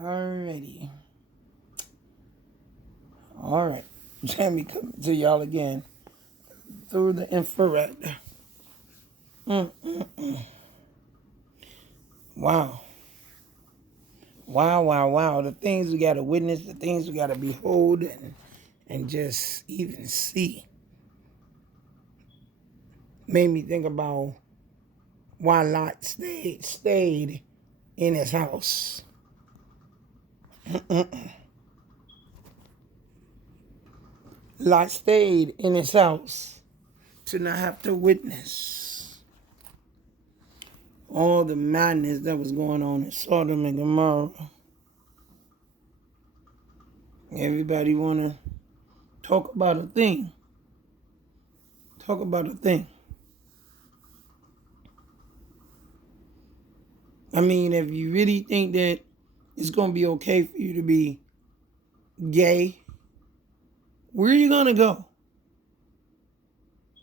Alrighty. All right. Jamie coming to y'all again through the infrared. Wow. Wow, wow, wow. The things we got to witness, the things we got to behold and just even see. Made me think about why Lot stayed in his house. Lot stayed in his house to not have to witness all the madness that was going on in Sodom and Gomorrah. Everybody want to talk about a thing. Talk about a thing. I mean, if you really think that it's going to be okay for you to be gay, where are you going to go?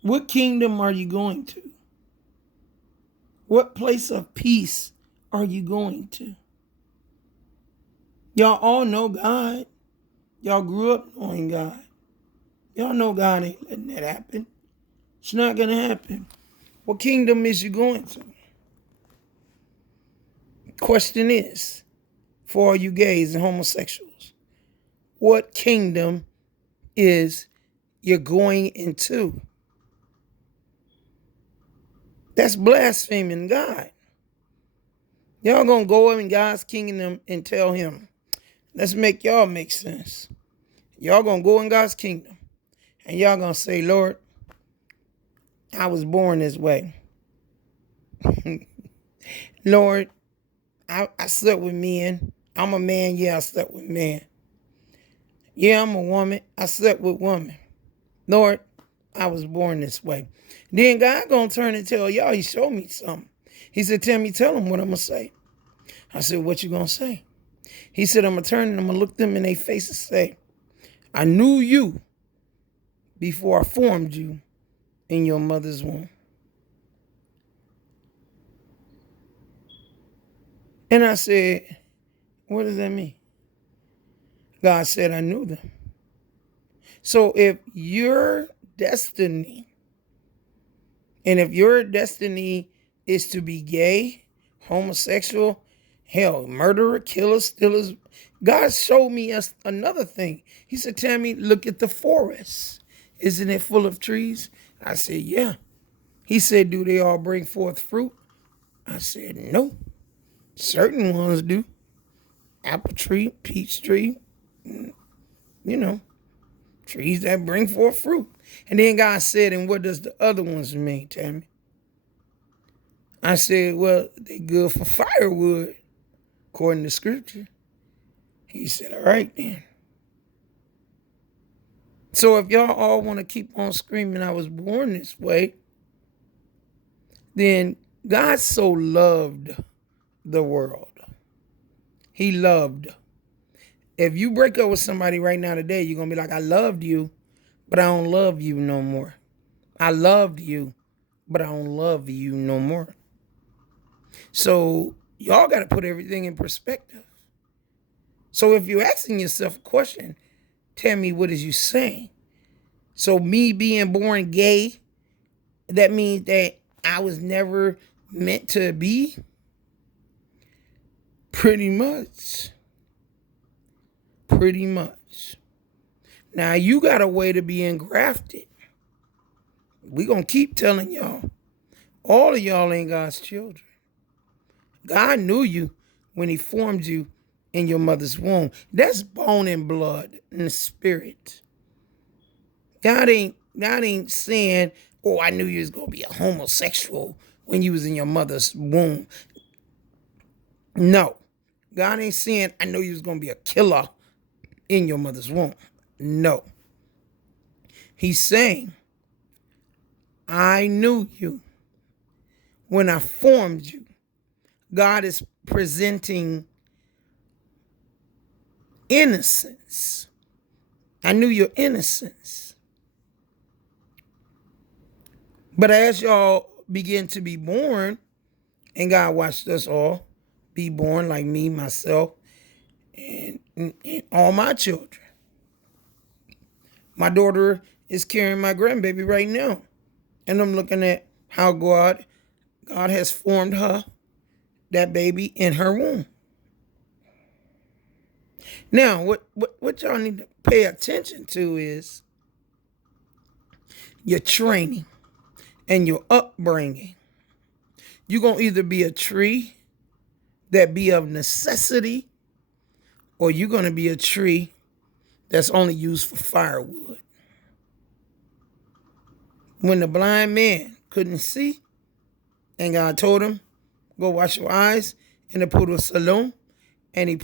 What kingdom are you going to? What place of peace are you going to? Y'all all know God. Y'all grew up knowing God. Y'all know God ain't letting that happen. It's not going to happen. What kingdom is you going to? Question is, for all you gays and homosexuals, what kingdom is you're going into? That's blaspheming God. Y'all gonna go in God's kingdom and tell him, let's make y'all make sense. Y'all gonna go in God's kingdom and y'all gonna say, Lord, I was born this way. Lord, I slept with men. I'm a man, yeah, I slept with men. Yeah, I'm a woman. I slept with women. Lord, I was born this way. Then God gonna turn and tell y'all, he showed me something. He said, tell him what I'm gonna say. I said, what you gonna say? He said, I'm gonna turn and I'm gonna look them in their face and say, I knew you before I formed you in your mother's womb. And I said, what does that mean? God said, I knew them. So if your destiny, and if your destiny is to be gay, homosexual, hell, murderer, killer, stealers, God showed me another thing. He said, Tammy, look at the forest. Isn't it full of trees? I said, yeah. He said, do they all bring forth fruit? I said, no. Certain ones do. Apple tree, peach tree, you know, trees that bring forth fruit. And then God said, and what does the other ones mean, Tammy? I said, well, they good for firewood, according to scripture. He said, all right then. So if y'all all want to keep on screaming, I was born this way, then God so loved the world. He loved. If you break up with somebody right now today, you're going to be like, I loved you, but I don't love you no more. I loved you, but I don't love you no more. So y'all got to put everything in perspective. So if you're asking yourself a question, tell me, what is you saying? So me being born gay, that means that I was never meant to be? Pretty much. Pretty much. Now you got a way to be engrafted. We gonna keep telling y'all. All of y'all ain't God's children. God knew you when he formed you in your mother's womb. That's bone and blood and the spirit. God ain't saying, oh, I knew you was gonna be a homosexual when you was in your mother's womb. No. God ain't saying, I know you was gonna be a killer in your mother's womb. No. He's saying, I knew you when I formed you. God is presenting innocence. I knew your innocence. But as y'all begin to be born, and God watched us all be born, like me, myself, and all my children. My daughter is carrying my grandbaby right now. And I'm looking at how God has formed her, that baby in her womb. Now, what y'all need to pay attention to is your training and your upbringing. You're going to either be a tree that be of necessity, or you're going to be a tree that's only used for firewood. When the blind man couldn't see, and God told him, go wash your eyes in the pool of Siloam, and he put